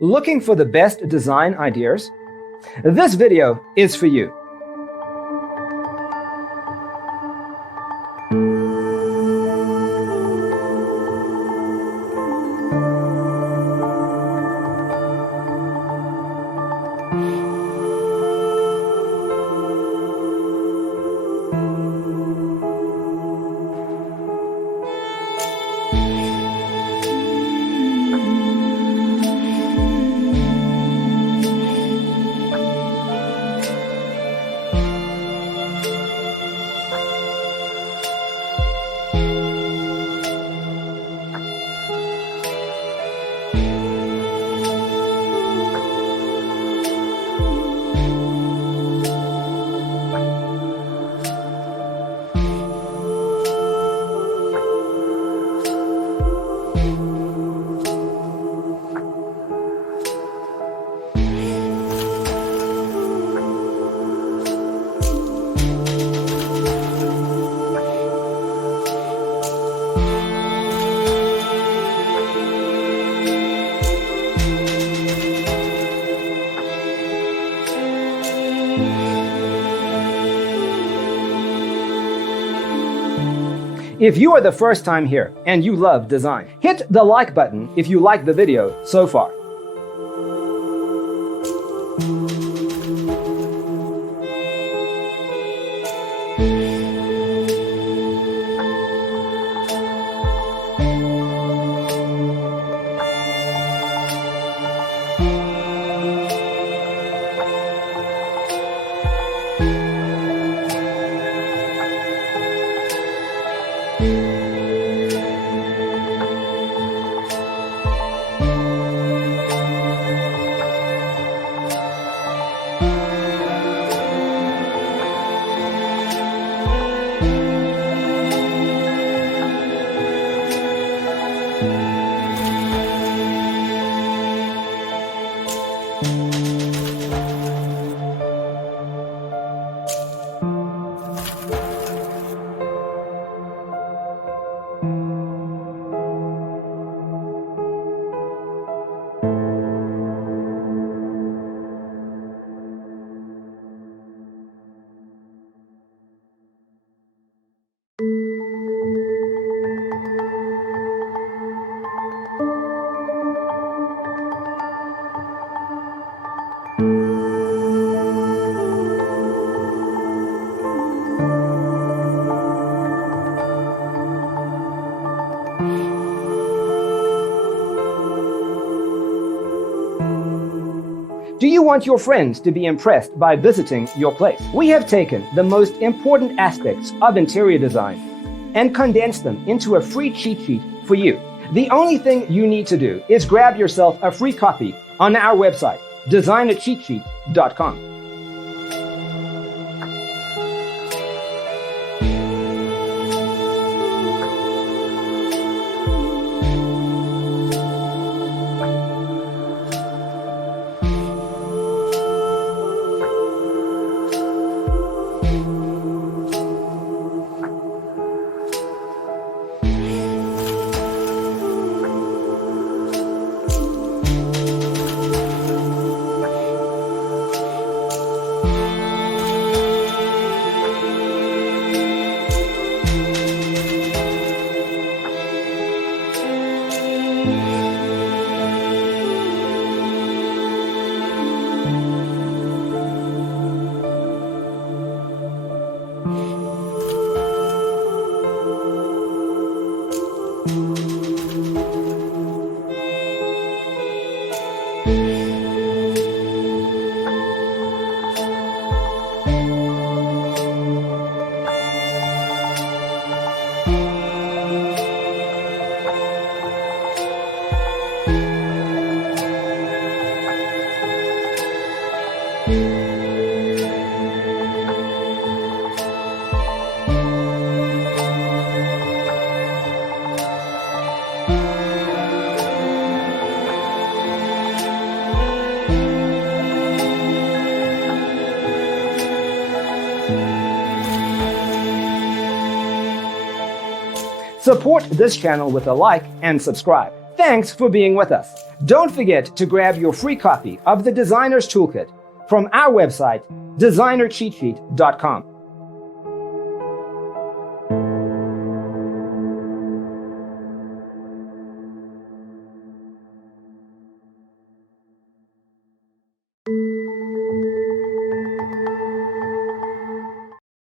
Looking for the best design ideas? This video is for you. If you are the first time here and you love design, hit the like button if you like the video so far. Do you want your friends to be impressed by visiting your place? We have taken the most important aspects of interior design and condensed them into a free cheat sheet for you. The only thing you need to do is grab yourself a free copy on our website, designercheatsheet.com. Support this channel with a like and subscribe. Thanks for being with us. Don't forget to grab your free copy of the Designer's Toolkit from our website, designercheatsheet.com.